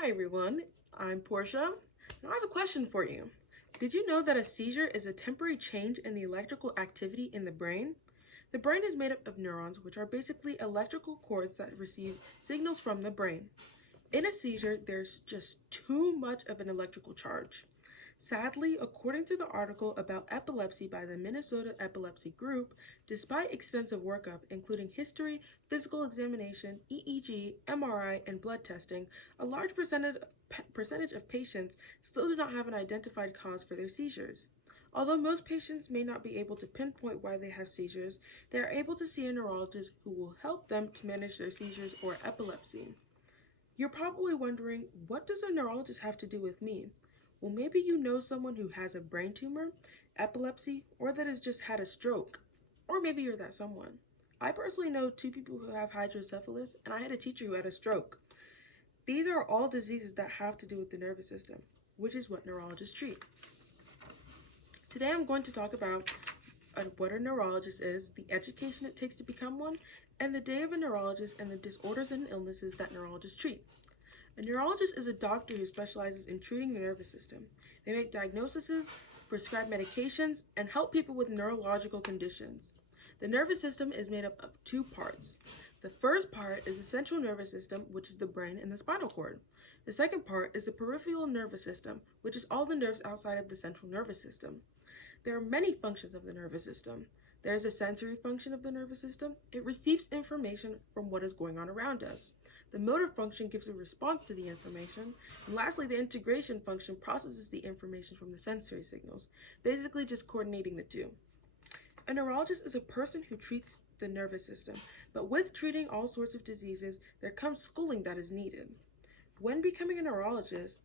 Hi everyone, I'm Portia. Now I have a question for you. Did you know that a seizure is a temporary change in the electrical activity in the brain? The brain is made up of neurons, which are basically electrical cords that receive signals from the brain. In a seizure, there's just too much of an electrical charge. Sadly, according to the article about epilepsy by the Minnesota Epilepsy Group, despite extensive workup, including history, physical examination, EEG, MRI, and blood testing, a large percentage of patients still do not have an identified cause for their seizures. Although most patients may not be able to pinpoint why they have seizures, they are able to see a neurologist who will help them to manage their seizures or epilepsy. You're probably wondering, what does a neurologist have to do with me? Well, maybe you know someone who has a brain tumor, epilepsy, or that has just had a stroke. Or maybe you're that someone. I personally know two people who have hydrocephalus, and I had a teacher who had a stroke. These are all diseases that have to do with the nervous system, which is what neurologists treat. Today I'm going to talk about what a neurologist is, the education it takes to become one, and the day of a neurologist and the disorders and illnesses that neurologists treat. A neurologist is a doctor who specializes in treating the nervous system. They make diagnoses, prescribe medications, and help people with neurological conditions. The nervous system is made up of two parts. The first part is the central nervous system, which is the brain and the spinal cord. The second part is the peripheral nervous system, which is all the nerves outside of the central nervous system. There are many functions of the nervous system. There is a sensory function of the nervous system. It receives information from what is going on around us. The motor function gives a response to the information. And lastly, the integration function processes the information from the sensory signals, basically just coordinating the two. A neurologist is a person who treats the nervous system, but with treating all sorts of diseases, there comes schooling that is needed. When becoming a neurologist,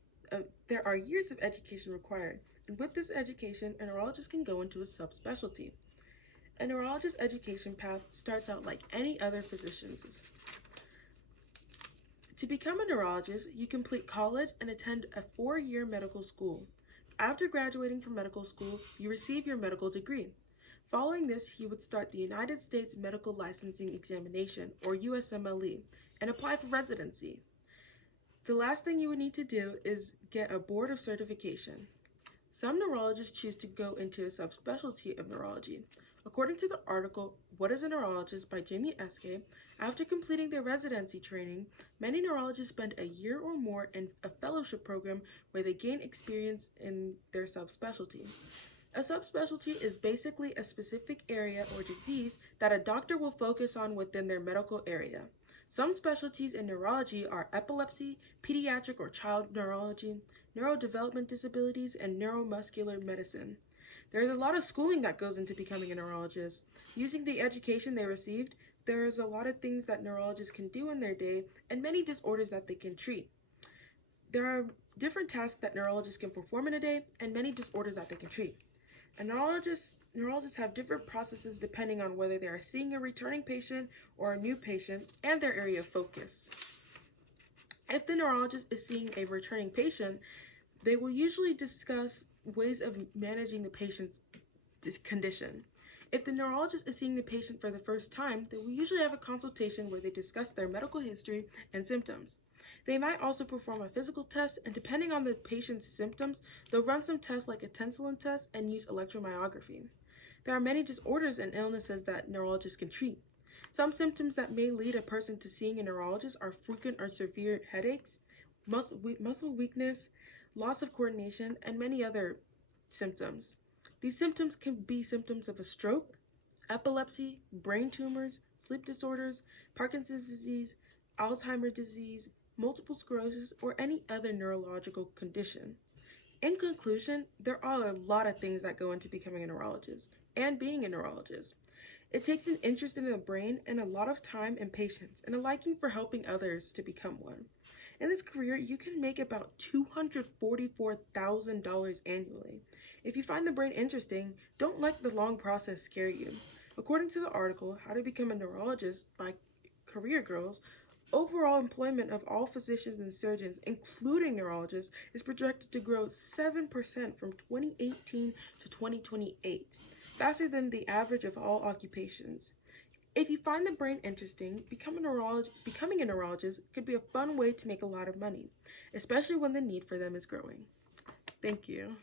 there are years of education required, and with this education, a neurologist can go into a subspecialty. A neurologist education path starts out like any other physician's. To become a neurologist, you complete college and attend a 4-year medical school. After graduating from medical school, you receive your medical degree. Following this, you would start the United States Medical Licensing Examination, or USMLE, and apply for residency. The last thing you would need to do is get a board of certification. Some neurologists choose to go into a subspecialty of neurology. According to the article, What is a Neurologist by Jamie Eske, after completing their residency training, many neurologists spend a year or more in a fellowship program where they gain experience in their subspecialty. A subspecialty is basically a specific area or disease that a doctor will focus on within their medical area. Some specialties in neurology are epilepsy, pediatric or child neurology, neurodevelopment disabilities, and neuromuscular medicine. There's a lot of schooling that goes into becoming a neurologist. Using the education they received, there is a lot of things that neurologists can do in their day and many disorders that they can treat. There are different tasks that neurologists can perform in a day and many disorders that they can treat. And neurologists have different processes depending on whether they are seeing a returning patient or a new patient and their area of focus. If the neurologist is seeing a returning patient, they will usually discuss ways of managing the patient's condition. If the neurologist is seeing the patient for the first time, they will usually have a consultation where they discuss their medical history and symptoms. They might also perform a physical test, and depending on the patient's symptoms, they'll run some tests like a tensilin test and use electromyography. There are many disorders and illnesses that neurologists can treat. Some symptoms that may lead a person to seeing a neurologist are frequent or severe headaches, muscle weakness, loss of coordination, and many other symptoms. These symptoms can be symptoms of a stroke, epilepsy, brain tumors, sleep disorders, Parkinson's disease, Alzheimer's disease, multiple sclerosis, or any other neurological condition. In conclusion, there are a lot of things that go into becoming a neurologist and being a neurologist. It takes an interest in the brain and a lot of time and patience and a liking for helping others to become one. In this career, you can make about $244,000 annually. If you find the brain interesting, don't let the long process scare you. According to the article, How to Become a Neurologist by Career Girls, overall employment of all physicians and surgeons, including neurologists, is projected to grow 7% from 2018 to 2028, faster than the average of all occupations. If you find the brain interesting, becoming a neurologist could be a fun way to make a lot of money, especially when the need for them is growing. Thank you.